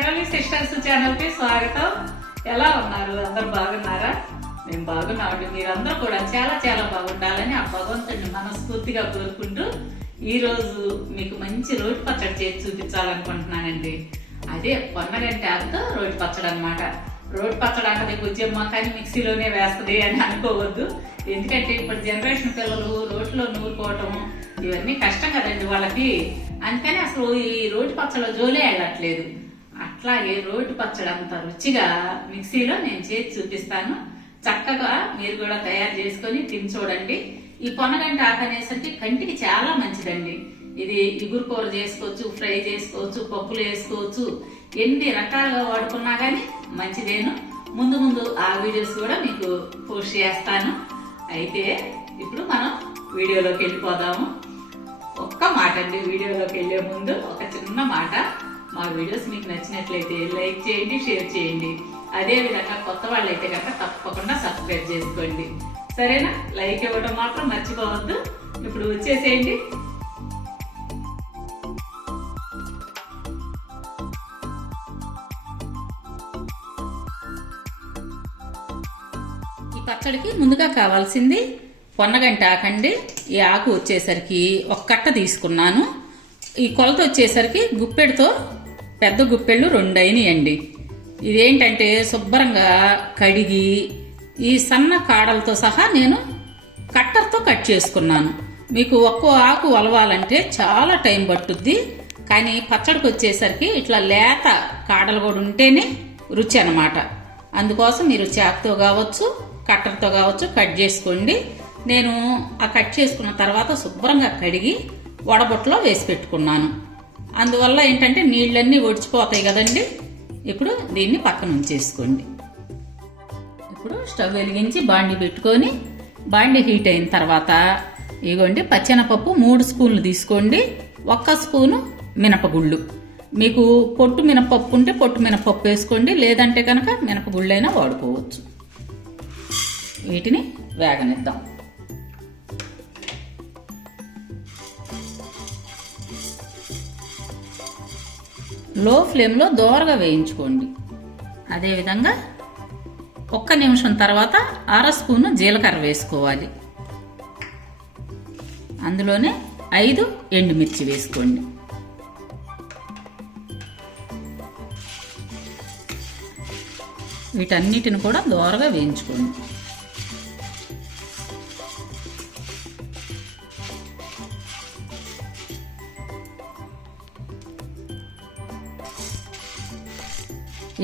Peravali sisters channel కి స్వాగతం. ఎలా ఉన్నారు? అందరు బాగున్నారా? మేము బాగున్నామండి. మీరందరూ కూడా చాలా చాలా బాగుండాలని ఆ భగవంతుడిని మనస్ఫూర్తిగా కోరుకుంటూ ఈ రోజు మీకు మంచి రోటి పచ్చడి చేసి చూపించాలనుకుంటున్నానండి. అదే పొన్నగంటి ఆకుతో రోటి పచ్చడి అనమాట. రోటి పచ్చడి అంటే గుజ్జమ్మ కానీ మిక్సీలోనే వేస్తుంది అని అనుకోవద్దు. ఎందుకంటే ఇప్పుడు జనరేషన్ పిల్లలు రోట్లో నూరుకోవటం ఇవన్నీ కష్టం కదండి వాళ్ళకి. అందుకని అసలు ఈ రోటి పచ్చడి జోలే వెళ్ళట్లేదు. అట్లాగే రోటి పచ్చడి అంత రుచిగా మిక్సీలో నేను చేసి చూపిస్తాను. చక్కగా మీరు కూడా తయారు చేసుకొని తిని చూడండి. ఈ పొన్నగంటి ఆకు అనేసరికి కంటికి చాలా మంచిదండి. ఇది ఇగురు కూర చేసుకోవచ్చు, ఫ్రై చేసుకోవచ్చు, పప్పులు వేసుకోవచ్చు, ఎన్ని రకాలుగా వాడుకున్నా కానీ మంచిదేను. ముందు ముందు ఆ వీడియోస్ కూడా మీకు పోస్ట్ చేస్తాను. అయితే ఇప్పుడు మనం వీడియోలోకి వెళ్ళిపోదాము. ఒక్క మాట అండి, వీడియోలోకి వెళ్ళే ముందు ఒక చిన్న మాట. మా వీడియోస్ మీకు నచ్చినట్లయితే లైక్ చేయండి, షేర్ చేయండి. అదేవిధంగా కొత్త వాళ్ళు అయితే కనుక తప్పకుండా సబ్స్క్రైబ్ చేసుకోండి. సరేనా? లైక్ ఇవ్వడం మాత్రం మర్చిపోవద్దు. ఇప్పుడు వచ్చేసేయండి. ఈ పచ్చడికి ముందుగా కావాల్సింది పొన్నగంటి ఆకండి. ఈ ఆకు వచ్చేసరికి ఒక కట్ట తీసుకున్నాను. ఈ కొలత వచ్చేసరికి గుప్పెడితో పెద్ద గుప్పెళ్ళు 2 అయినాయండి. ఇదేంటంటే శుభ్రంగా కడిగి ఈ సన్న కాడలతో సహా నేను కట్టర్తో కట్ చేసుకున్నాను. మీకు ఒక్కో ఆకు ఒలవాలంటే చాలా టైం పట్టుద్ది. కానీ పచ్చడికి వచ్చేసరికి ఇట్లా లేత కాడలు కూడా ఉంటేనే రుచి అన్నమాట. అందుకోసం మీరు చాకుతో కావచ్చు, కట్టర్తో కావచ్చు కట్ చేసుకోండి. నేను ఆ కట్ చేసుకున్న తర్వాత శుభ్రంగా కడిగి వడబొట్టలో వేసి పెట్టుకున్నాను. అందువల్ల ఏంటంటే నీళ్ళన్నీ ఒడిచిపోతాయి కదండి. ఇప్పుడు దీన్ని పక్కన ఉంచేసుకోండి. ఇప్పుడు స్టవ్ వెలిగించి బాండి పెట్టుకొని బాండి హీట్ అయిన తర్వాత ఇగోండి పచ్చెనపప్పు 3 స్పూన్లు తీసుకోండి. 1 స్పూను మినపగుళ్ళు. మీకు పొట్టు మినపప్పు ఉంటే పొట్టు మినపప్పు వేసుకోండి, లేదంటే కనుక మినపగుళ్ళైనా వాడుకోవచ్చు. వీటిని వేగనిద్దాం. లో ఫ్లేమ్లో దోరగా వేయించుకోండి. అదేవిధంగా 1 నిమిషం తర్వాత 1/2 స్పూను జీలకర్ర వేసుకోవాలి. అందులోనే 5 ఎండుమిర్చి వేసుకోండి. వీటన్నిటిని కూడా దోరగా వేయించుకోండి.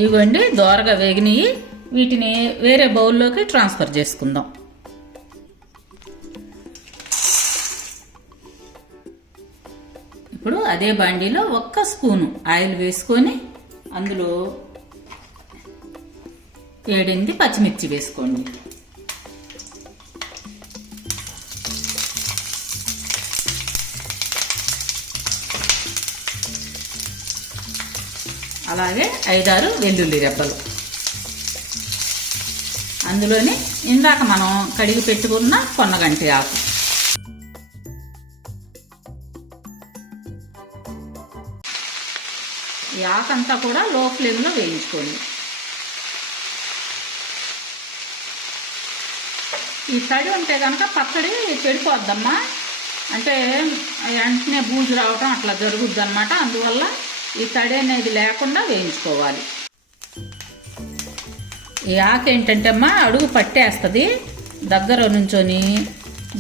ఇవ్వండి దోరగా వేగినవి. వీటిని వేరే బౌల్లోకి ట్రాన్స్ఫర్ చేసుకుందాం. ఇప్పుడు అదే బాండీలో 1 స్పూను ఆయిల్ వేసుకొని అందులో 7-8 పచ్చిమిర్చి వేసుకోండి. అలాగే 5-6 వెల్లుల్లి రెబ్బలు. అందులోనే ఇందాక మనం కడిగి పెట్టుకున్న పొన్నగంటి ఆకు. ఈ ఆకంతా కూడా లో ఫ్లేమ్లో వేయించుకోండి. ఈ తడి ఉంటే కనుక పచ్చడి చెడిపోద్దమ్మా. అంటే వెంటనే బూజు రావటం అట్లా జరుగుద్ది అనమాట. అందువల్ల ఈ తడి అనేది లేకుండా వేయించుకోవాలి. ఈ ఆకు ఏంటంటే అమ్మా అడుగు పట్టేస్తుంది. దగ్గర నుంచొని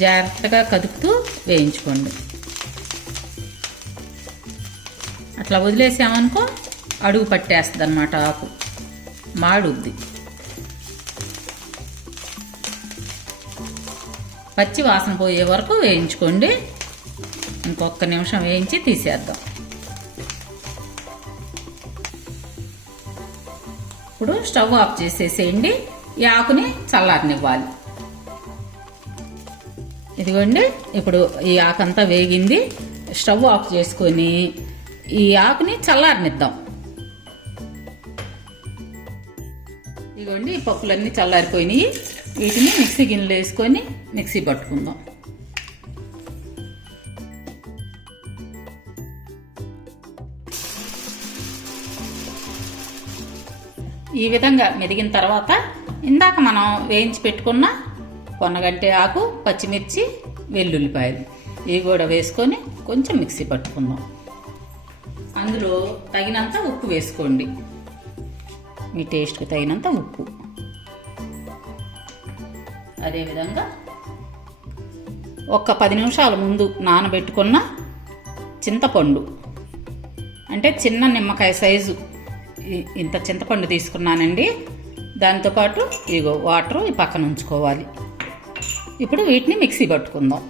జాగ్రత్తగా కదుపుతూ వేయించుకోండి. అట్లా వదిలేసామనుకో అడుగు పట్టేస్తుంది అన్నమాట. ఆకు మాడుద్ది. పచ్చి వాసన పోయే వరకు వేయించుకోండి. ఇంకొక నిమిషం వేయించి తీసేద్దాం. ఇప్పుడు స్టవ్ ఆఫ్ చేసేసేయండి. ఈ ఆకుని చల్లారనివ్వాలి. ఇదిగోండి ఇప్పుడు ఈ ఆకంతా వేగింది. స్టవ్ ఆఫ్ చేసుకొని ఈ ఆకుని చల్లారనిద్దాం. ఇదిగోండి ఈ పప్పులన్నీ చల్లారిపోయినాయి. వీటిని మిక్సీ గిన్నెలో వేసుకొని మిక్సీ పట్టుకుందాం. ఈ విధంగా మెదిగిన తర్వాత ఇందాక మనం వేయించి పెట్టుకున్న పొన్నగంటి ఆకు, పచ్చిమిర్చి, వెల్లుల్లిపాయలు ఇవి కూడా వేసుకొని కొంచెం మిక్సీ పట్టుకుందాం. అందులో తగినంత ఉప్పు వేసుకోండి, మీ టేస్ట్కి తగినంత ఉప్పు. అదేవిధంగా ఒక 10 నిమిషాల ముందు నానబెట్టుకున్న చింతపండు, అంటే చిన్న నిమ్మకాయ సైజు ఇంత చింతపండు తీసుకున్నానండి. దాంతోపాటు ఇగో వాటర్ ఈ పక్కన ఉంచుకోవాలి. ఇప్పుడు వీటిని మిక్సీ పట్టుకుందాం.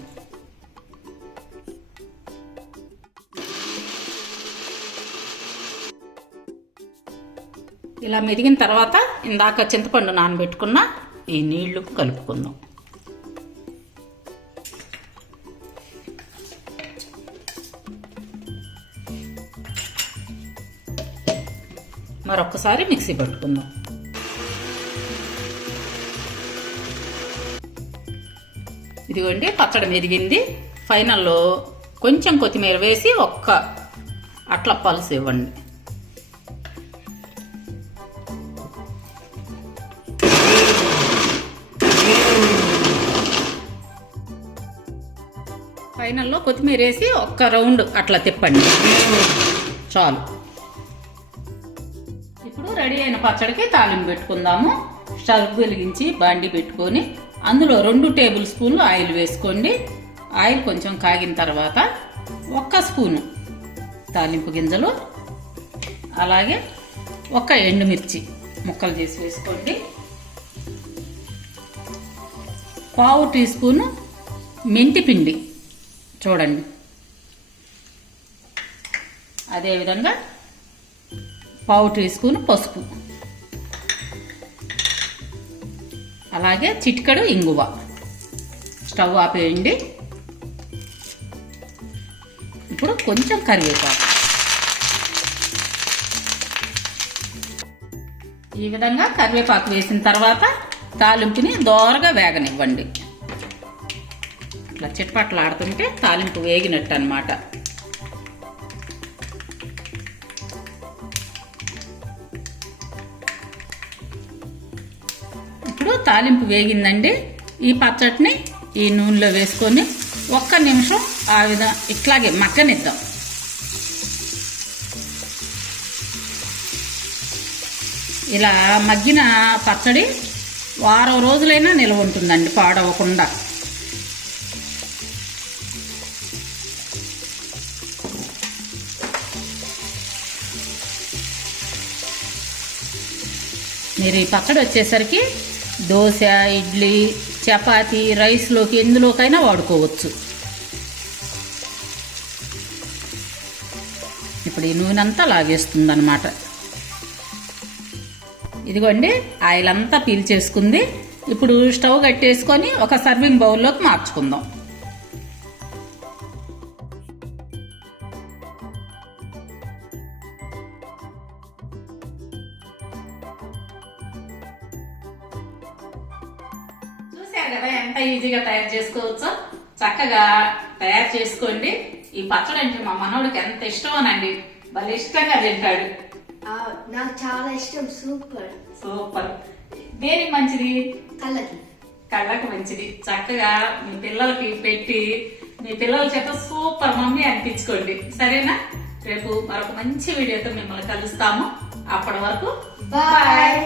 ఇలా మెదిగిన తర్వాత ఇందాక చింతపండు నానబెట్టుకున్న ఈ నీళ్లు కలుపుకుందాం. మరొకసారి మిక్సీ పట్టుకుందాం. ఇదిగోండి పచ్చడి మెదిగింది. ఫైనల్లో కొంచెం కొత్తిమీర వేసి ఒక్క అట్ల పలుసు ఇవ్వండి. ఫైనల్లో కొత్తిమీర వేసి ఒక్క రౌండ్ అట్లా తిప్పండి, చాలు. ఇప్పుడు రెడీ అయిన పచ్చడికి తాలింపు పెట్టుకుందాము. స్టవ్ వెలిగించి బాండి పెట్టుకొని అందులో 2 టేబుల్ స్పూన్లు ఆయిల్ వేసుకోండి. ఆయిల్ కొంచెం కాగిన తర్వాత 1 స్పూను తాలింపు గింజలు, అలాగే 1 ఎండుమిర్చి ముక్కలు చేసి వేసుకోండి. 1/2 టీ స్పూను మెంతి పిండి చూడండి. అదేవిధంగా 1/2 టీ స్పూన్ పసుపు, అలాగే చిటికెడు ఇంగువ. స్టవ్ ఆపేయండి. ఇప్పుడు కొంచెం కరివేపాకు. ఈ విధంగా కరివేపాకు వేసిన తర్వాత తాలింపుని దోరగా వేగనివ్వండి. ఇట్లా చిట్పట్లాడుతుంటే తాలింపు వేగినట్టు అన్నమాట. ఇప్పుడు తాలింపు వేగిందండి. ఈ పచ్చడిని ఈ నూనెలో వేసుకొని 1 నిమిషం ఆ విధంగా ఇట్లాగే మగ్గనిద్దాం. ఇలా మగ్గిన పచ్చడి వారం రోజులైనా నిల్వ ఉంటుందండి, పాడవకుండా. మీరు ఈ పచ్చడి వచ్చేసరికి దోశ, ఇడ్లీ, చపాతీ, రైస్లోకి ఎందులోకైనా వాడుకోవచ్చు. ఇప్పుడు ఈ నూనె అంతా లాగేస్తుంది అన్నమాట. ఇదిగోండి ఆయిల్ అంతా పీల్చేసుకుంది. ఇప్పుడు స్టవ్ కట్టేసుకొని ఒక సర్వింగ్ బౌల్లోకి మార్చుకుందాం. చూసారు కదా ఎంత ఈజీగా తయారు చేసుకోవచ్చో. చక్కగా తయారు చేసుకోండి. ఈ పచ్చడి అంటే మా మనోడికి ఎంత ఇష్టమోనండి, భలే ఇష్టంగా తింటాడు. నాకు చాలా ఇష్టం. Super super. దేనికి మంచిది? కళ్ళకి మంచిది. చక్కగా మీ పిల్లలకి పెట్టి మీ పిల్లల చేత సూపర్ మమ్మీ అనిపించుకోండి, సరేనా? రేపు మరొక మంచి వీడియోతో మిమ్మల్ని కలుస్తాము. అప్పటి వరకు బాయ్.